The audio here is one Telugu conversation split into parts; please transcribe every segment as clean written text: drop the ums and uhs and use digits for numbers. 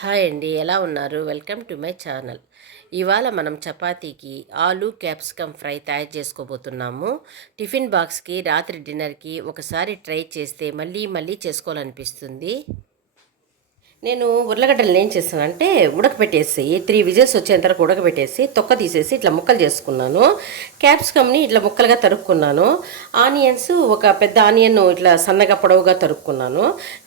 హాయ్ అండి, ఎలా ఉన్నారు? Welcome to my channel. ఇవాళ మనం చపాతీకి ఆలు క్యాప్సికమ్ ఫ్రై తయారు చేసుకోబోతున్నాము. టిఫిన్ బాక్స్కి, రాత్రి డిన్నర్కి ఒకసారి ట్రై చేస్తే మళ్ళీ మళ్ళీ చేసుకోవాలనిపిస్తుంది. నేను ఉర్లగడ్డలు ఏం చేస్తానంటే ఉడకబెట్టేసి 3 విజిల్స్ వచ్చేంత వరకు ఉడకబెట్టేసి తొక్క తీసేసి ఇట్లా ముక్కలు చేసుకున్నాను. క్యాప్సికమ్ని ఇట్లా ముక్కలుగా తరుక్కున్నాను. ఆనియన్స్ ఒక పెద్ద ఆనియన్ ఇట్లా సన్నగా పొడవుగా తరుక్కున్నాను.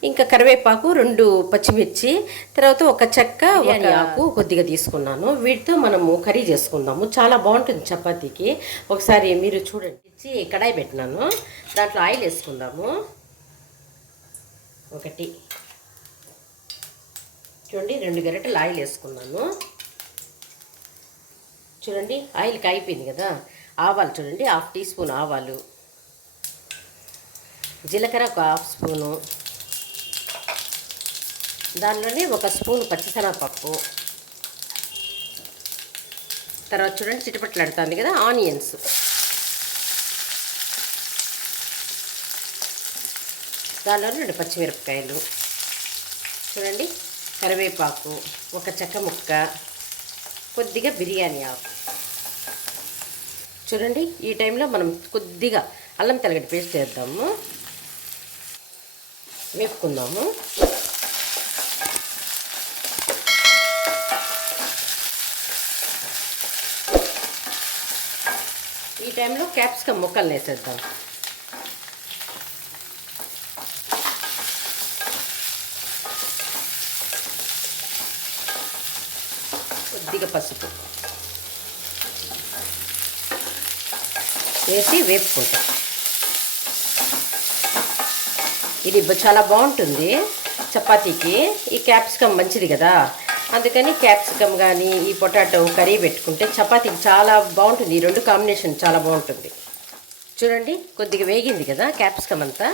ఇంకా కరివేపాకు 2 పచ్చిమిర్చి, తర్వాత ఒక చెక్క, ఒక ఆకు కొద్దిగా తీసుకున్నాను. వీటితో మనము కర్రీ చేసుకుందాము. చాలా బాగుంటుంది చపాతీకి. ఒకసారి మీరు చూడండి. ఇచ్చి కడాయి పెట్టినాను. దాంట్లో ఆయిల్ వేసుకుందాము. ఒకటి చూడండి, 2 గరిటెలు ఆయిల్ వేసుకున్నాను. చూడండి, ఆయిల్ కాగిపోయింది కదా. ఆవాలు చూడండి, 1/2 టీ స్పూన్ ఆవాలు, జీలకర్ర ఒక 1/2 స్పూను, దానిలోనే 1 స్పూన్ పచ్చిశనగపప్పు, తర్వాత చూడండి చిటపట్లాడుతుంది కదా ఆనియన్స్, దానిలోనే 2 పచ్చిమిరపకాయలు, చూడండి కరివేపాకు, ఒక చెక్క ముక్క, కొద్దిగా బిర్యానీ ఆకు. చూడండి, ఈ టైంలో మనం కొద్దిగా అల్లం తెల్లగడ్డ పేస్ట్ చేద్దాము, వేపుకుందాము. ఈ టైంలో క్యాప్సికమ్ ముక్కలు వేసేద్దాం. కొద్దిగా పసుపు వేసి వేపుకుంటాం. ఇది చాలా బాగుంటుంది చపాతీకి. ఈ క్యాప్సికమ్ మంచిది కదా, అందుకని క్యాప్సికమ్ కానీ ఈ పొటాటో కర్రీ పెట్టుకుంటే చపాతీకి చాలా బాగుంటుంది. ఈ 2 కాంబినేషన్ చాలా బాగుంటుంది. చూడండి, కొద్దిగా వేగింది కదా క్యాప్సికమ్ అంతా.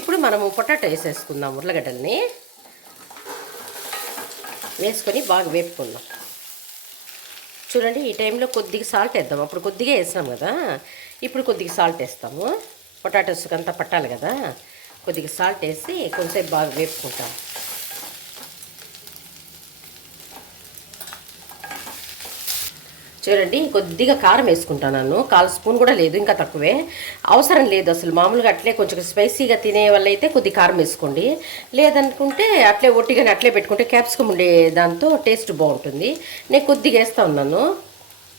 ఇప్పుడు మనము పొటాటో వేసేసుకుందాం. ఉర్లగడ్డల్ని వేసుకొని బాగా వేపుకుందాం. చూడండి, ఈ టైంలో కొద్దిగా సాల్ట్ వేద్దాం. అప్పుడు కొద్దిగా వేసాం కదా, ఇప్పుడు కొద్దిగా సాల్ట్ వేస్తాము. పొటాటోస్కి అంతా పట్టాలి కదా, కొద్దిగా సాల్ట్ వేసి కొంచెంసేపు బాగా వేపుకుంటాం. చూడండి, కొద్దిగా కారం వేసుకుంటాను. 1/4 స్పూన్ కూడా లేదు, ఇంకా తక్కువే. అవసరం లేదు అసలు. మామూలుగా అట్లే కొంచెం స్పైసీగా తినే వాళ్ళైతే కొద్దిగా కారం వేసుకోండి. లేదనుకుంటే అట్లే ఒట్టిగానే అట్లే పెట్టుకుంటే క్యాప్సికమ్ ఉండే దాంతో టేస్ట్ బాగుంటుంది. నేను కొద్దిగా వేస్తూ ఉన్నాను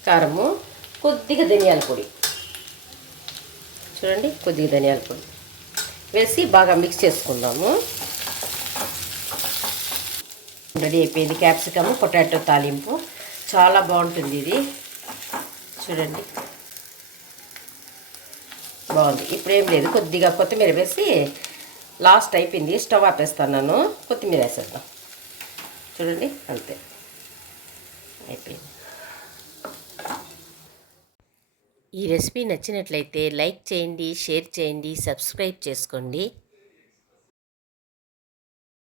కారము. కొద్దిగా ధనియాల పొడి, చూడండి కొద్దిగా ధనియాల పొడి వేసి బాగా మిక్స్ చేసుకుందాము. రెడీ అయిపోయింది క్యాప్సికమ్ పొటాటో తాలింపు. చాలా బాగుంటుంది ఇది. చూడండి, బాగుంది. ఇప్పుడు ఏం లేదు, కొద్దిగా కొత్తిమీర వేసి లాస్ట్ అయిపోయింది. స్టవ్ ఆపేస్తాను. కొత్తిమీర వేసేద్దాం. చూడండి, అంతే అయిపోయింది. ఈ రెసిపీ నచ్చినట్లయితే లైక్ చేయండి, షేర్ చేయండి, సబ్స్క్రైబ్ చేసుకోండి.